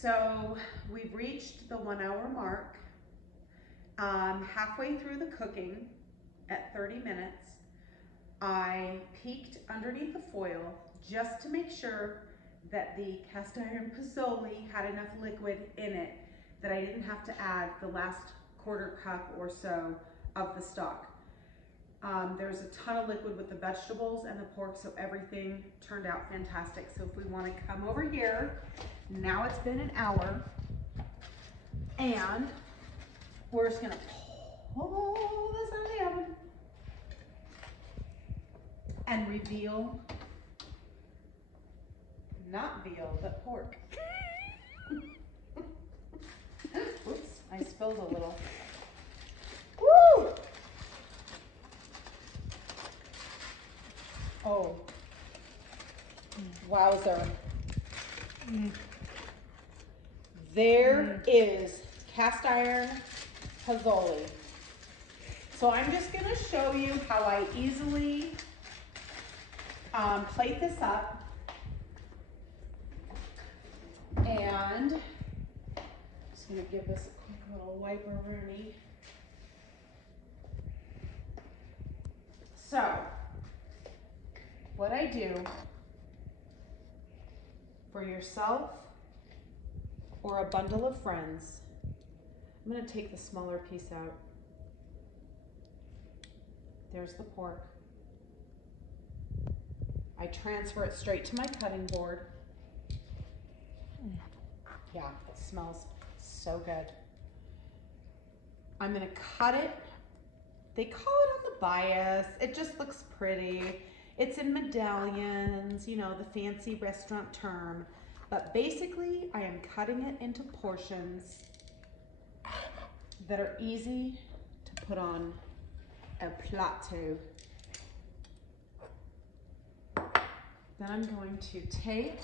So we've reached the 1 hour mark. Halfway through the cooking at 30 minutes, I peeked underneath the foil just to make sure that the cast iron pozole had enough liquid in it that I didn't have to add the last quarter cup or so of the stock. There's a ton of liquid with the vegetables and the pork, so everything turned out fantastic. So if we want to come over here, now it's been an hour, and we're just gonna pull this out of the oven and reveal, not veal, but pork. Oops, I spilled a little. Woo! Oh, wowzer. There is cast iron pozole. So I'm just gonna show you how I easily plate this up. And just gonna give this a quick little wiper Rooney. So, what I do for yourself or a bundle of friends, I'm gonna take the smaller piece out. There's the pork. I transfer it straight to my cutting board. Yeah, it smells so good. I'm gonna cut it. They call it on the bias. It just looks pretty. It's in medallions, you know, the fancy restaurant term. But basically, I am cutting it into portions that are easy to put on a plateau. Then I'm going to take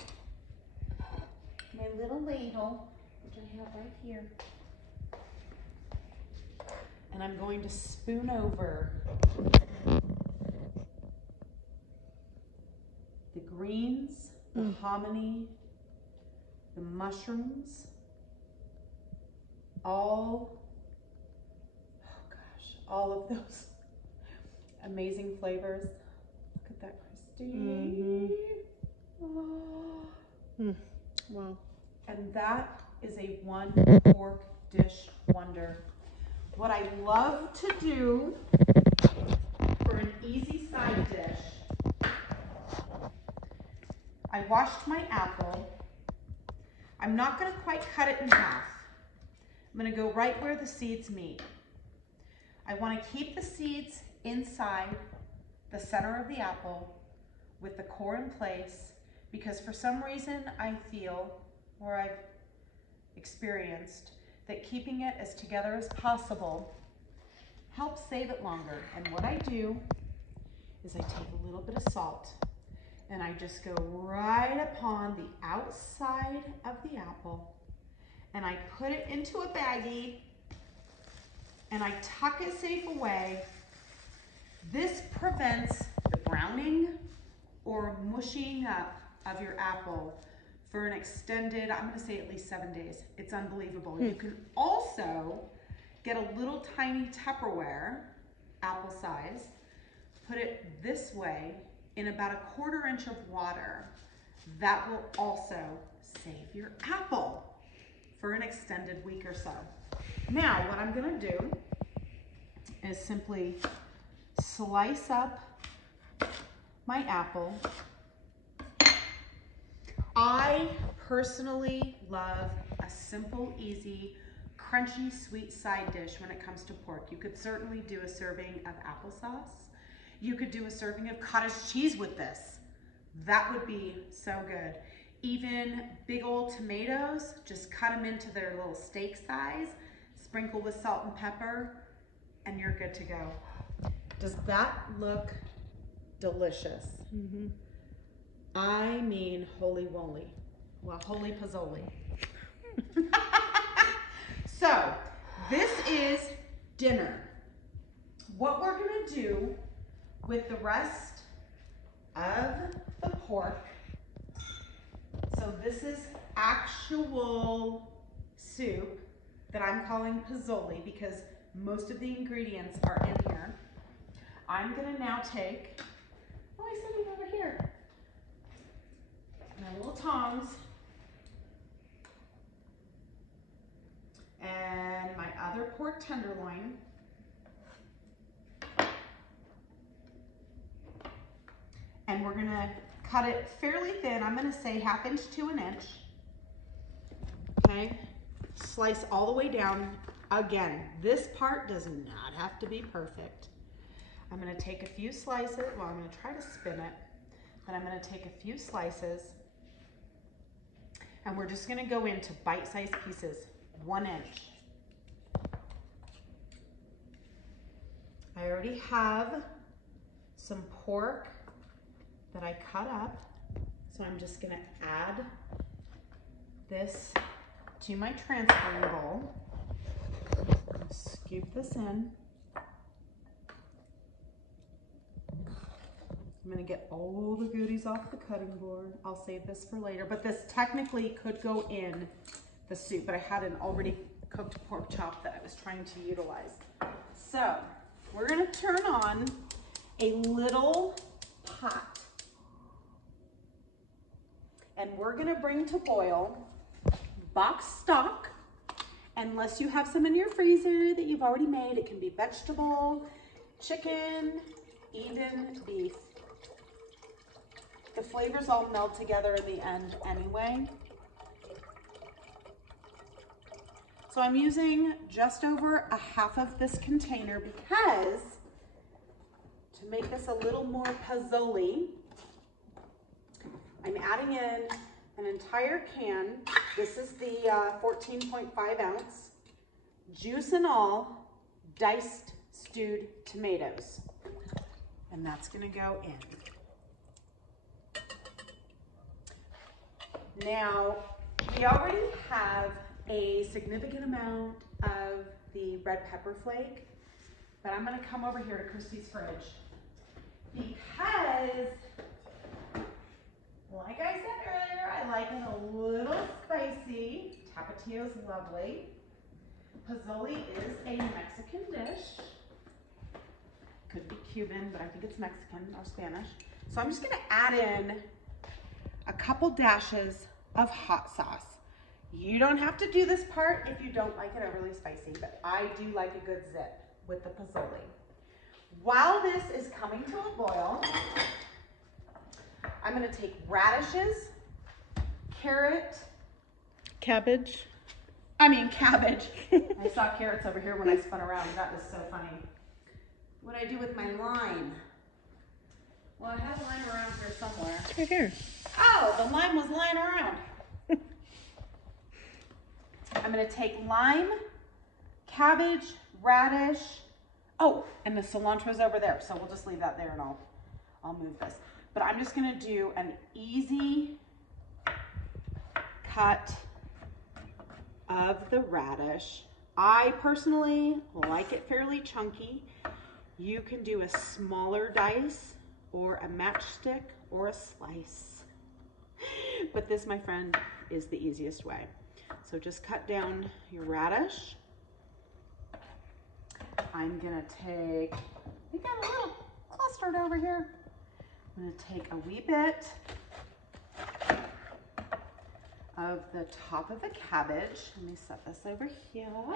my little ladle, which I have right here, and I'm going to spoon over the greens, the hominy, the mushrooms, all of those amazing flavors. Look at that, Christy. Oh. Wow. And that is a one pork dish wonder. What I love to do for an easy side dish, I washed my apple. I'm not going to quite cut it in half. I'm going to go right where the seeds meet. I want to keep the seeds inside the center of the apple with the core in place, because for some reason I feel, or I've experienced, that keeping it as together as possible helps save it longer. And what I do is I take a little bit of salt and I just go right upon the outside of the apple and I put it into a baggie and I tuck it safe away. This prevents the browning or mushying up of your apple for an extended, I'm gonna say at least 7 days. It's unbelievable. You can also get a little tiny Tupperware, apple size, put it this way in about a 1/4 inch of water. That will also save your apple for an extended week or so. Now, what I'm gonna do is simply slice up my apple. I personally love a simple, easy, crunchy, sweet side dish when it comes to pork. You could certainly do a serving of applesauce. You could do a serving of cottage cheese with this. That would be so good. Even big old tomatoes, just cut them into their little steak size, sprinkle with salt and pepper, and you're good to go. Does that look delicious? Mm-hmm. I mean, holy moly. Well, holy pozole. So, this is dinner. What we're gonna do with the rest of the pork, so this is actual soup that I'm calling pozole because most of the ingredients are in here. I'm gonna now take, oh, I set it over here, my little tongs and my other pork tenderloin. And we're gonna cut it fairly thin. I'm gonna say 1/2 inch to 1 inch. Okay, slice all the way down. Again, this part does not have to be perfect. I'm gonna take a few slices. Well, I'm gonna try to spin it, but I'm gonna take a few slices and we're just gonna go into bite-sized pieces, 1 inch. I already have some pork that I cut up, so I'm just gonna add this to my transferring bowl. Scoop this in. I'm gonna get all the goodies off the cutting board. I'll save this for later, but this technically could go in the soup, but I had an already cooked pork chop that I was trying to utilize. So we're gonna turn on a little pot and we're gonna bring to boil box stock, unless you have some in your freezer that you've already made. It can be vegetable, chicken, even beef. The flavors all meld together in the end anyway. So I'm using just over 1/2 of this container because to make this a little more pozole, I'm adding in an entire can. This is the 14.5 ounce, juice and all, diced stewed tomatoes. And that's gonna go in. Now, we already have a significant amount of the red pepper flake, but I'm gonna come over here to Christy's fridge because, like I said earlier, I like it a little spicy. Tapatio's lovely. Pozole is a Mexican dish. Could be Cuban, but I think it's Mexican or Spanish. So I'm just gonna add in a couple dashes of hot sauce. You don't have to do this part if you don't like it overly spicy, but I do like a good zip with the pozole. While this is coming to a boil, I'm gonna take radishes, carrot, cabbage. I saw carrots over here when I spun around. That was so funny. What do I do with my lime? Well, I have lime around here somewhere. It's right here. Oh, the lime was lying around. I'm gonna take lime, cabbage, radish. Oh, and the cilantro's over there, so we'll just leave that there and I'll move this. But I'm just gonna do an easy cut of the radish. I personally like it fairly chunky. You can do a smaller dice or a matchstick or a slice. But this, my friend, is the easiest way. So just cut down your radish. I'm gonna take, we got a little clustered over here. I'm gonna take a wee bit of the top of the cabbage. Let me set this over here.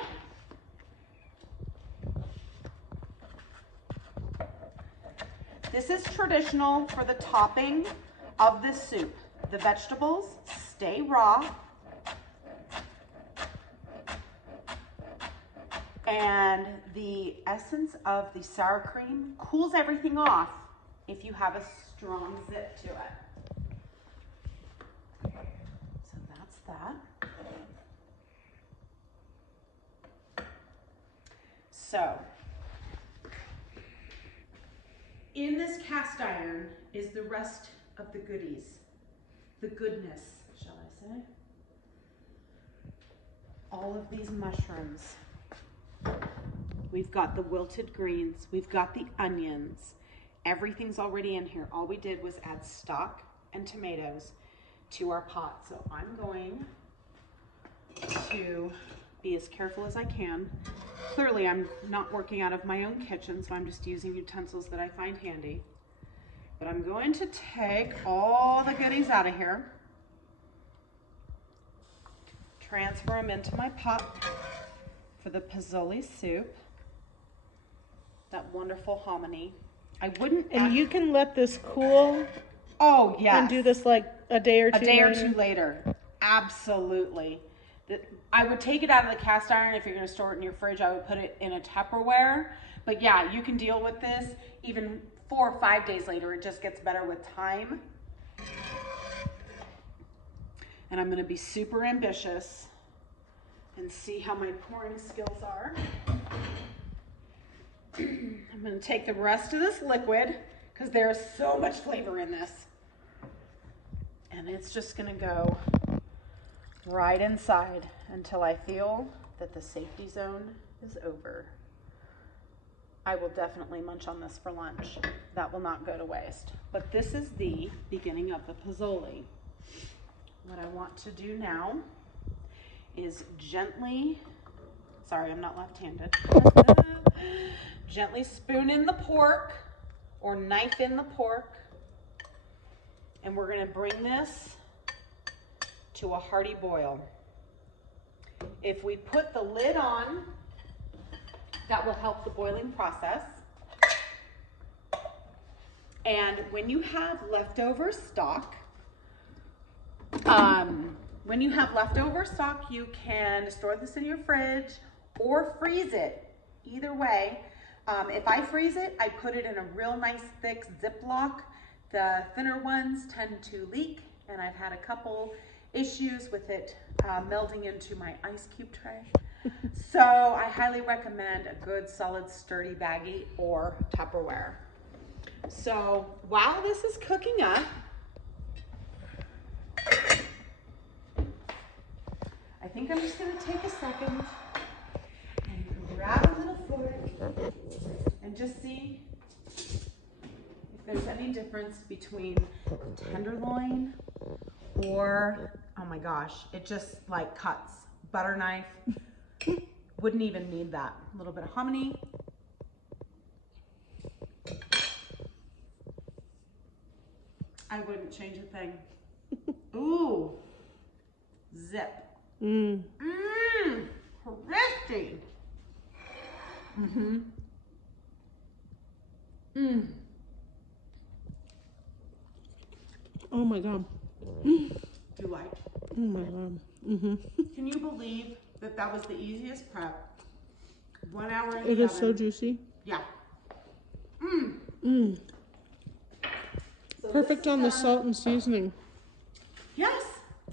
This is traditional for the topping of this soup. The vegetables stay raw. And the essence of the sour cream cools everything off if you have a strong zip to it. So that's that. So, in this cast iron is the rest of the goodies, the goodness, shall I say. All of these mushrooms. We've got the wilted greens, we've got the onions. Everything's already in here. All we did was add stock and tomatoes to our pot. So I'm going to be as careful as I can. Clearly, I'm not working out of my own kitchen, so I'm just using utensils that I find handy. But I'm going to take all the goodies out of here, transfer them into my pot for the pozole soup. That wonderful hominy. I wouldn't. And you can let this cool. Oh, yes. And do this like a day or two later. A day or two later. Absolutely. I would take it out of the cast iron. If you're going to store it in your fridge, I would put it in a Tupperware. But yeah, you can deal with this even 4 or 5 days later. It just gets better with time. And I'm going to be super ambitious and see how my pouring skills are. I'm going to take the rest of this liquid because there's so much flavor in this. And it's just going to go right inside until I feel that the safety zone is over. I will definitely munch on this for lunch. That will not go to waste. But this is the beginning of the pozole. What I want to do now is gently, sorry, I'm not left-handed, gently spoon in the pork or knife in the pork. And we're going to bring this to a hearty boil. If we put the lid on, that will help the boiling process. And when you have leftover stock, you can store this in your fridge or freeze it. Either way, if I freeze it, I put it in a real nice thick Ziploc. The thinner ones tend to leak, and I've had a couple issues with it melding into my ice cube tray. So I highly recommend a good, solid, sturdy baggie or Tupperware. So while this is cooking up, I think I'm just going to take a second and grab a little fork and just see if there's any difference between tenderloin or, oh my gosh, it just like cuts. Butter knife, wouldn't even need that. A little bit of hominy. I wouldn't change a thing. Ooh, zip. Mmm, crispy. Oh my God. Do you like? Oh my God. Can you believe that that was the easiest prep? 1 hour in the It is oven. so juicy. Yeah. So Perfect on the salt and seasoning. Yes.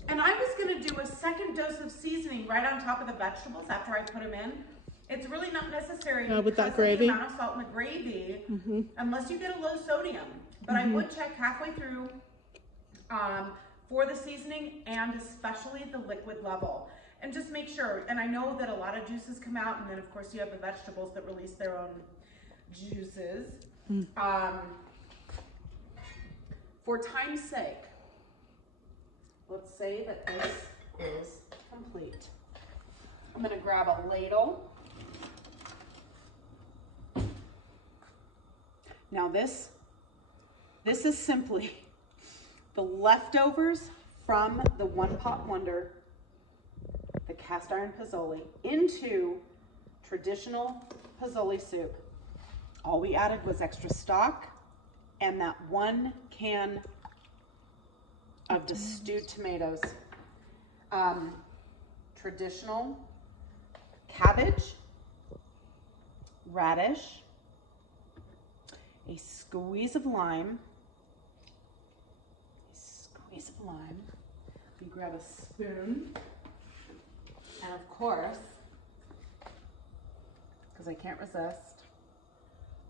And I was going to do a second dose of seasoning right on top of the vegetables after I put them in. It's really not necessary with that because gravy. of the amount of salt in the gravy, unless you get a low sodium. But I would check halfway through for the seasoning and especially the liquid level. And just make sure, and I know that a lot of juices come out, and then of course you have the vegetables that release their own juices. For time's sake, let's say that this is complete. I'm going to grab a ladle. Now this is simply the leftovers from the One Pot Wonder, the cast iron pozole, into traditional pozole soup. All we added was extra stock and that 1 can of the stewed tomatoes. Traditional cabbage, radish, a squeeze of lime. You grab a spoon, and of course, because I can't resist,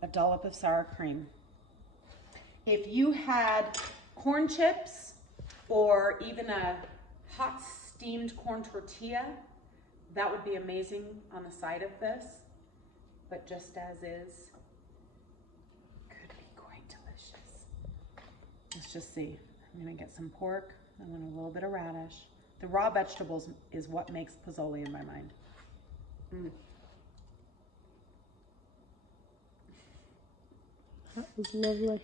a dollop of sour cream. If you had corn chips or even a hot steamed corn tortilla, that would be amazing on the side of this, but just as is, could be quite delicious. Let's just see. I'm gonna get some pork. and then a little bit of radish. The raw vegetables is what makes pozole in my mind. Mm. That was lovely.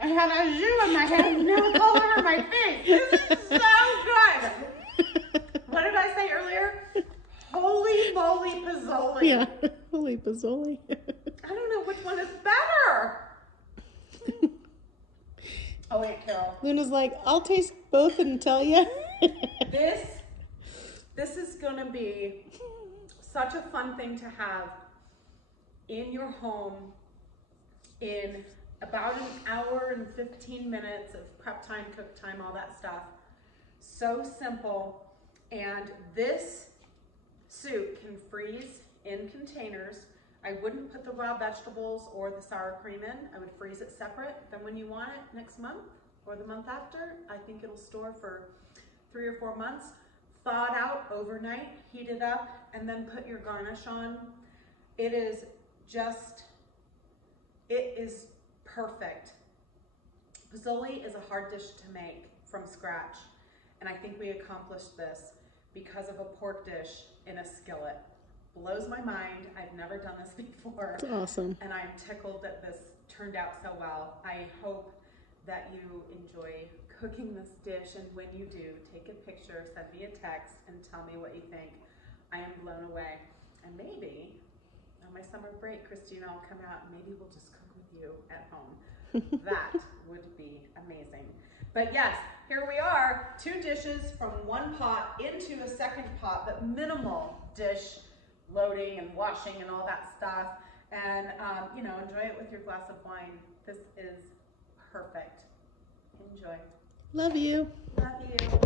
I had a jus in my head, now it's all over my face. This is so good. What did I say earlier? Holy moly pozole. Yeah, holy pozole. I don't know which one is better. Oh wait, Carol. Luna's like, I'll taste both and tell you. This is gonna be such a fun thing to have in your home in about an hour and 15 minutes of prep time, cook time, all that stuff. So simple. And this soup can freeze in containers. I wouldn't put the raw vegetables or the sour cream in. I would freeze it separate. Then when you want it next month or the month after, I think it'll store for 3 or 4 months. Thaw it out overnight, heat it up, and then put your garnish on. It is perfect. Pozole is a hard dish to make from scratch, and I think we accomplished this because of a pork dish in a skillet. Blows my mind. I've never done this before. That's awesome. And I'm tickled that this turned out so well. I hope that you enjoy cooking this dish, and when you do, take a picture, send me a text, and tell me what you think. I am blown away. And maybe on my summer break, Christina will come out and maybe we'll just cook with you at home. That would be amazing. But yes, here we are, 2 dishes from 1 pot into a second pot, but minimal dish loading and washing and all that stuff. And, you know, enjoy it with your glass of wine. This is perfect. Enjoy. Love you. Love you.